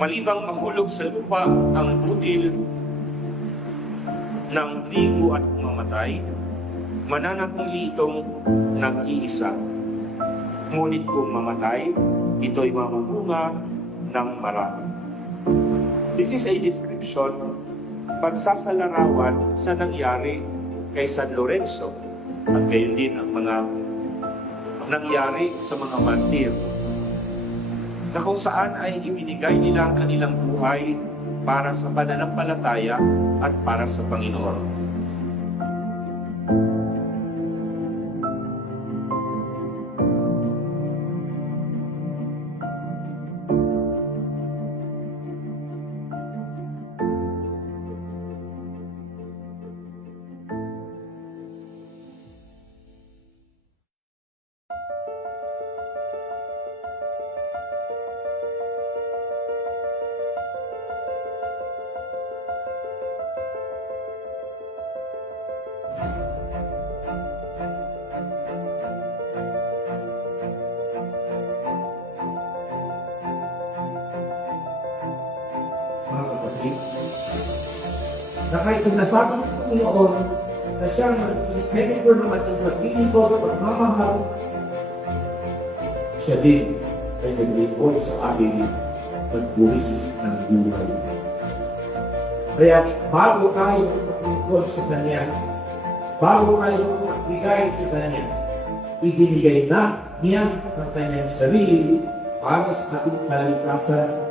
Malibang mahulog sa lupa ang butil ng trigo at mamatay, mananatili itong nag-iisa. Ngunit kung mamatay, ito'y mamumunga ng marami. This is a description, pagsasalarawan sa nangyari kay San Lorenzo at gayon din ang mga nangyari sa mga martir na kung saan ay ibinigay nila ang kanilang buhay para sa pananampalataya at para sa Panginoon. Kapatid, na kahit sa nasabi ng Panginoon na siyang senator ng ating paglilingkod at pagmamahal, siya din ay naglingkod sa ating pagbuwis ng buhay. Kaya bago tayo maglingkod sa Kanya, bago tayo magbigay sa Kanya, ibinigay na niya ang kanyang sarili para sa ating ng kanyang